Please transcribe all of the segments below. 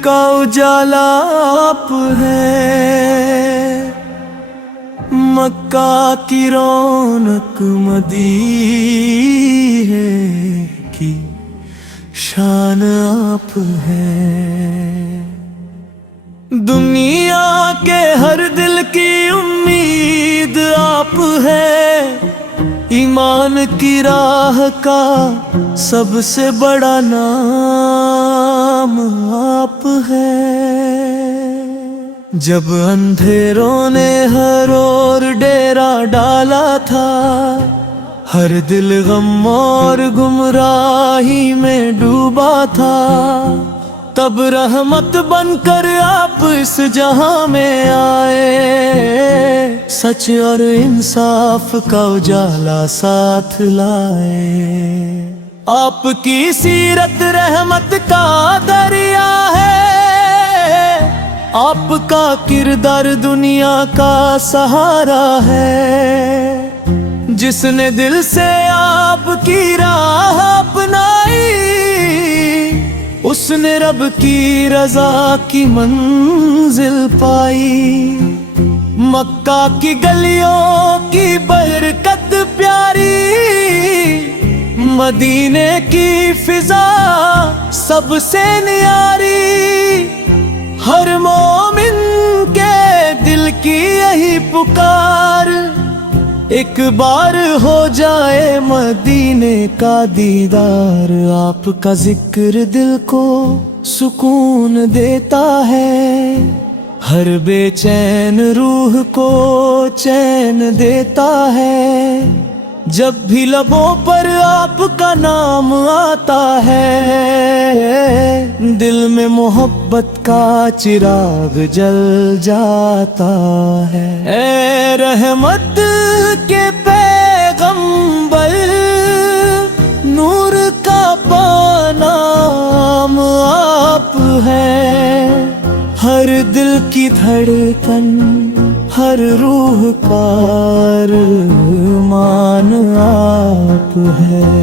का उजाला आप है, मक्का की रौनक मदीने की शान आप है। दुनिया के हर दिल की उम्मीद आप है, ईमान की राह का सबसे बड़ा नाम आप है। जब अंधेरों ने हर ओर डेरा डाला था, हर दिल गम और गुमराही में डूबा था, तब रहमत बनकर आप इस जहां में आए, सच और इंसाफ का उजाला साथ लाए। आपकी सीरत रहमत का दरिया है, आपका किरदार दुनिया का सहारा है। जिसने दिल से आपकी राह अपनाई, उसने रब की रजा की मंजिल पाई। मक्का की गलियों की बरकत प्यारी, मदीने की फिजा सबसे न्यारी। हर मोमिन के दिल की यही पुकार, एक बार हो जाए मदीने का दीदार। आपका जिक्र दिल को सुकून देता है, हर बेचैन रूह को चैन देता है। जब भी लबों पर आपका नाम आता है, दिल में मोहब्बत का चिराग जल जाता है। ऐ रहमत के पैगंबर, नूर का पानाम आप है। हर दिल की धड़कन, हर रूह का अरमान आप है।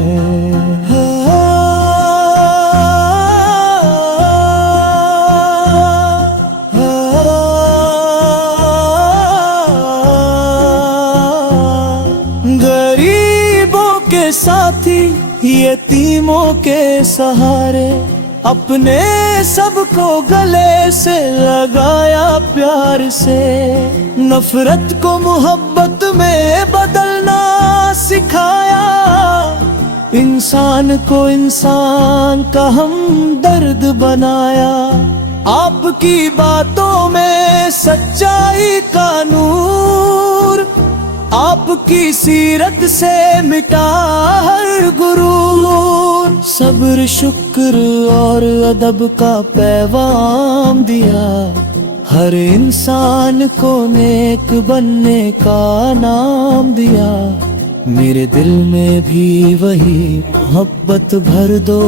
गरीबों के साथी, यतीमों के सहारे, अपने सबको गले से लगाया प्यार से। नफरत को मोहब्बत में बदलना सिखाया, इंसान को इंसान का हमदर्द बनाया। आपकी बातों में सच्चाई का नूर, आपकी सीरत से मिटा हर गुरूर। सब्र शुक्र और अदब का पैगाम दिया, हर इंसान को नेक बनने का नाम दिया। मेरे दिल में भी वही मोहब्बत भर दो,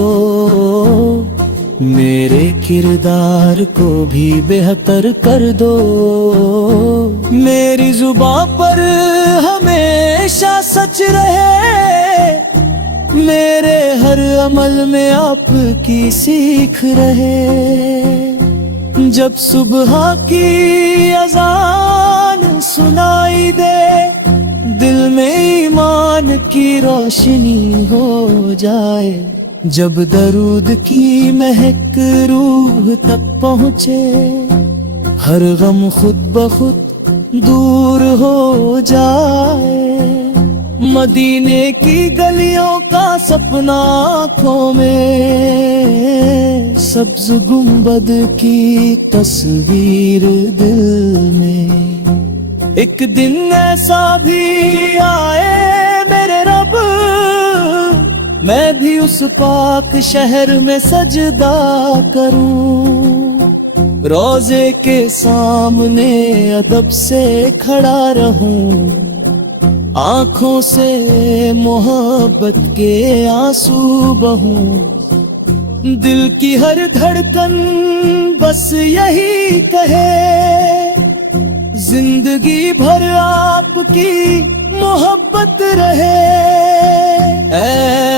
मेरे किरदार को भी बेहतर कर दो। मेरी जुबां पर हमेशा सच रहे, मेरे हर अमल में आपकी सीख रहे। जब सुबह की अजान सुनाई दे, दिल में ईमान की रोशनी हो जाए। जब दरूद की महक रूह तक पहुँचे, हर गम खुद ब खुद दूर हो जाए। मदीने की गलियों का सपना आँखों में, सब्ज गुंबद की तस्वीर दिल में। एक दिन ऐसा भी आए मेरे रब, मैं भी उस पाक शहर में सजदा करूं। रोजे के सामने अदब से खड़ा रहूं, आँखों से मोहब्बत के आंसू बहूं। दिल की हर धड़कन बस यही कहे, जिंदगी भर आपकी मोहब्बत रहे।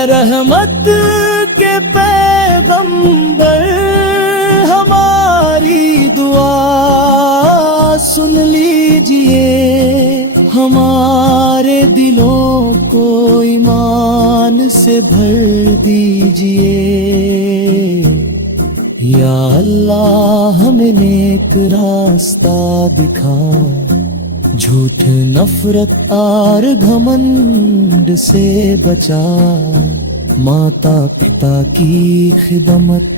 रहमत के पैगंबर हमारे से भर दीजिए। या अल्लाह हमें नेक रास्ता दिखा, झूठ नफरत आर घमंड से बचा। माता पिता की खिदमत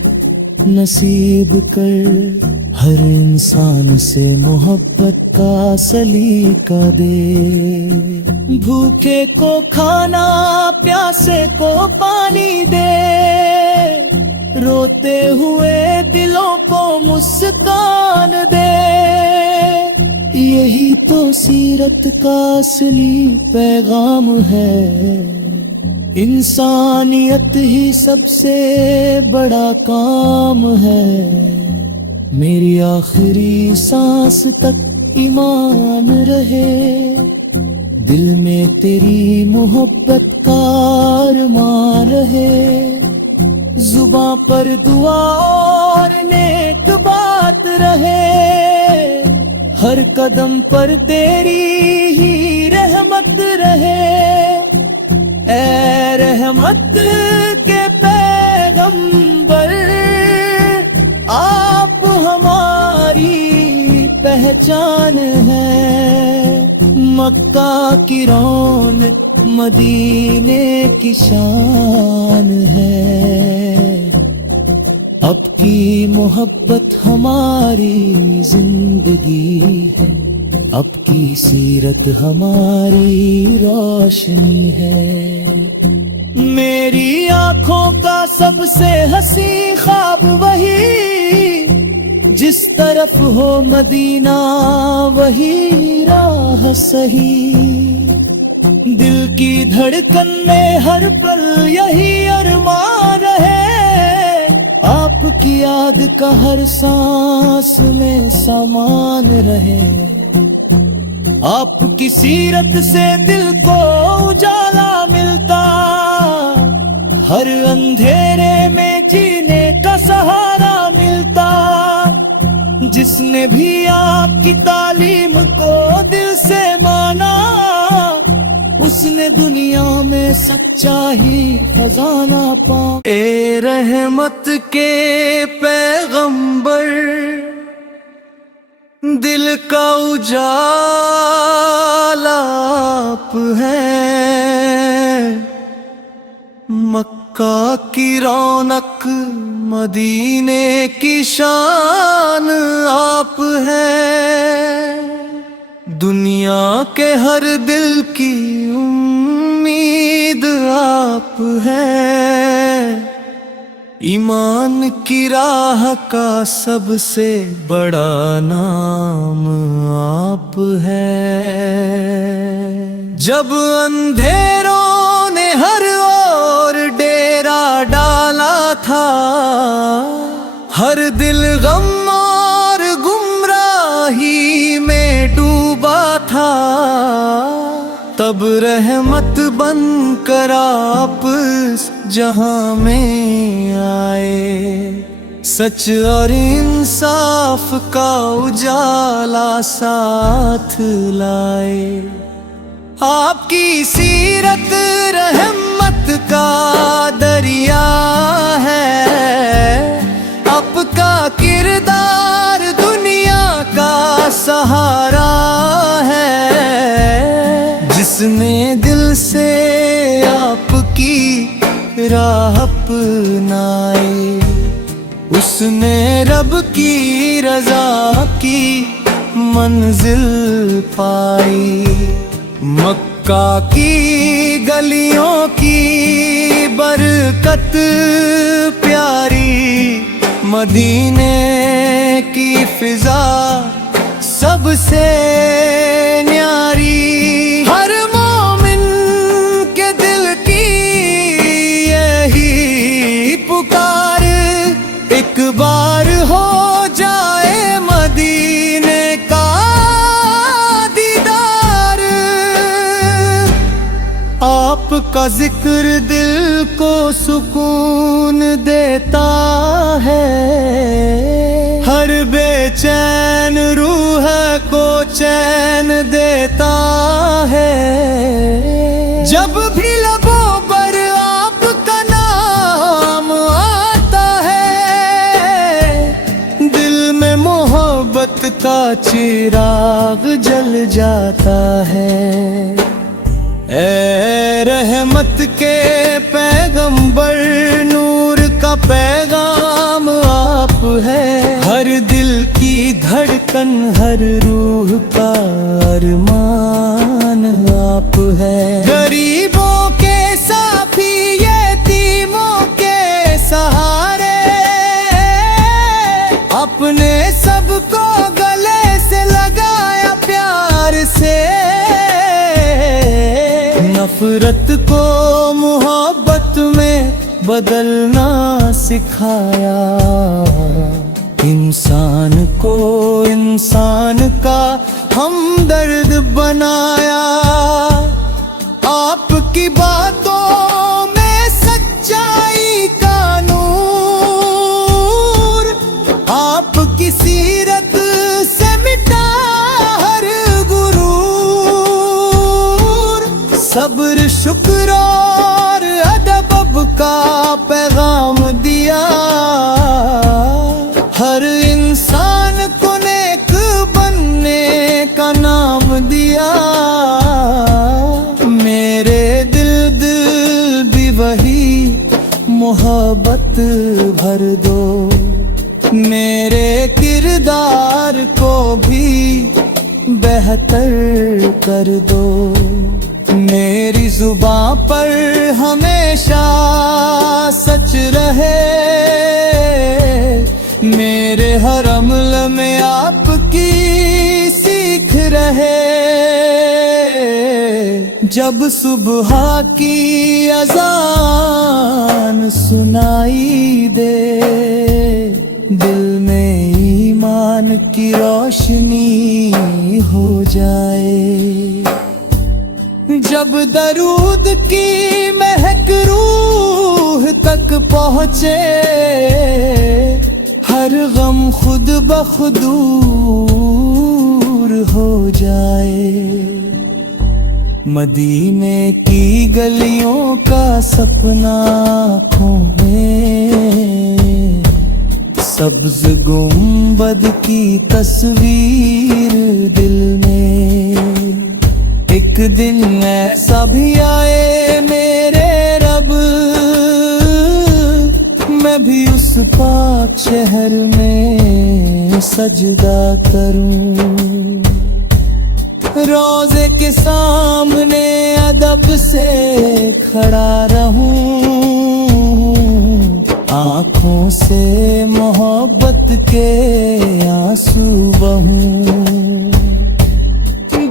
नसीब कर, हर इंसान से मोहब्बत का सलीका दे। भूखे को खाना, प्यासे को पानी दे, रोते हुए दिलों को मुस्कान दे। यही तो सीरत का असली पैगाम है, इंसानियत ही सबसे बड़ा काम है। मेरी आखिरी सांस तक ईमान रहे, दिल में तेरी मोहब्बत का अरमान रहे। जुबां पर दुआ और नेक बात रहे, हर कदम पर तेरी ही रहमत रहे। ऐ रहमत के पैगंबर, आप हमारी पहचान है। मक्का की रौनक मदीने की शान है। अब की मोहब्बत हमारी जिंदगी है, अब की सीरत हमारी रोशनी है। मेरी आंखों का सबसे हंसी ख्वाब वही, जिस तरफ हो मदीना वही राह सही। दिल की धड़कन में हर पल यही अरमान है, आपकी याद का हर सांस में समान रहे। आपकी सीरत से दिल को उजाला मिलता, हर अंधेरे में जीने का सहारा मिलता। जिसने भी आपकी तालीम को दिल से माना, उसने दुनिया में सच्चा ही खजाना पा। ए रहमत के पैगंबर, दिल का उजाला आप हैं। मक्का की रौनक मदीने की शान आप हैं। दुनिया के हर दिल की उम्मीद आप हैं। ईमान की राह का सबसे बड़ा नाम आप हैं। जब अंधेरों ने हर ओर डेरा डाला था, हर दिल गम और गुमराही में डूबा था, तब रहमत बन कर आप जहां में आए। सच और इंसाफ का उजाला साथ लाए। आपकी सीरत रहमत का दरिया है, आपका किरदार दुनिया का सहारा है। जिसने दिल से आपकी राह अपनाई, उसने रब की रजा की मंजिल पाई। मक्का की गलियों की बरकत प्यारी, मदीने की फिजा सबसे न्यारी। हर मोमिन के दिल की यही पुकार, एक बार हो जाए मदीने का दीदार। आपका जिक्र दिल को सुकून देता है, हर बेचैन रूह को चैन देता है। जब भी लबों पर आपका का चिराग जल जाता है। ए रहमत के पैगंबर, नूर का पैगाम आप है। हर दिल की धड़कन, हर रूह का अरमान आप है। गरीबों के साथी, यतीमों के सहारे, अपने सबको गले से लगाया प्यार से। नफरत को मोहब्बत में बदलना सिखाया। इंसान को इंसान का हमदर्द बनाया। आपकी बातों में सच्चाई का नूर, आपकी सीरत से मिटा हर गुरूर। सब्र, शुक्र और अदब का पैगाम दिया। हर इंसान को नेक बनने का नाम दिया। मेरे दिल भी वही मोहब्बत भर दो। मेरे किरदार को भी बेहतर कर दो। मेरी जुबां पर हमेशा सच रहे। मेरे हर अमल में आपकी सीख रहे। जब सुबह की अज़ान सुनाई दे, दिल में ईमान की रोशनी हो जाए। जब दरूद की महक रूह तक पहुँचे, हर गम खुद बखुद दूर हो जाए। मदीने की गलियों का सपना आँखों में, सब्ज गुंबद की तस्वीर दिल में। एक दिन ऐसा भी आए मेरे रब, मैं भी उस पाक शहर में सजदा करूं। रोज़े के सामने अदब से खड़ा रहूं। आँखों से मोहब्बत के आंसू बहूं।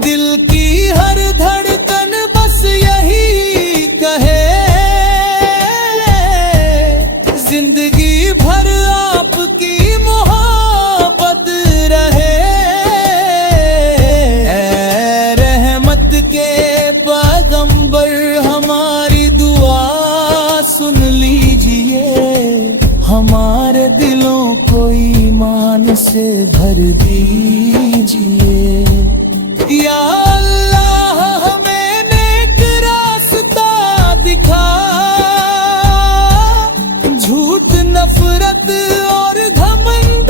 दिल की हर धड़कन बस यही कहे, जिंदगी भर आपकी मोहब्बत रहे। ऐ रहमत के पैगंबर, हमारी दुआ सुन लीजिए। हमारे दिलों को ईमान से भर दीजिए। या अल्लाह हमें नेक रास्ता दिखा। झूठ, नफरत और घमंड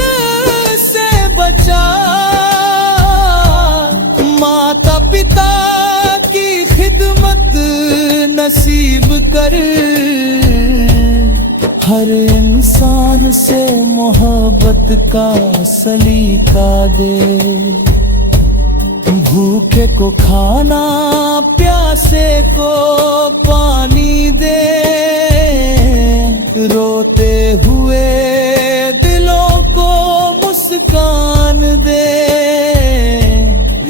से बचा। माता पिता की खिदमत नसीब कर। हर इंसान से मोहब्बत का सलीका दे। भूखे को खाना, प्यासे को पानी दे। रोते हुए दिलों को मुस्कान दे।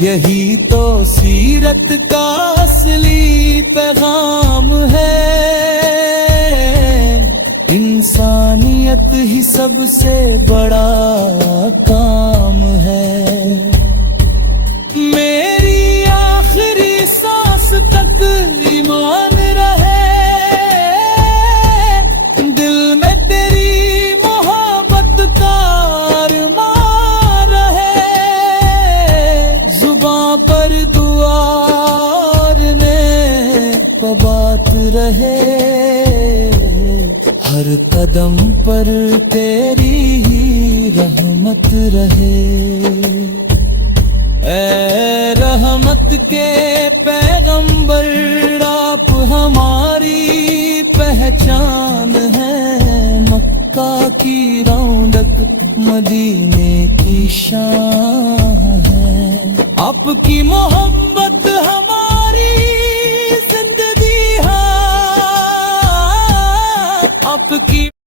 यही तो सीरत का असली पैगाम है। इंसानियत ही सबसे बड़ा काम है। मेरी आखिरी सांस तक ईमान रहे। दिल में तेरी मोहब्बत का अरमान रहे। जुबां पर दुआ और नेक बात रहे। हर कदम पर तेरी ही रहमत रहे। اے رحمت کے پیغمبر آپ ہماری پہچان ہے، مکہ کی رونق مدینے کی شان ہے، آپ کی محبت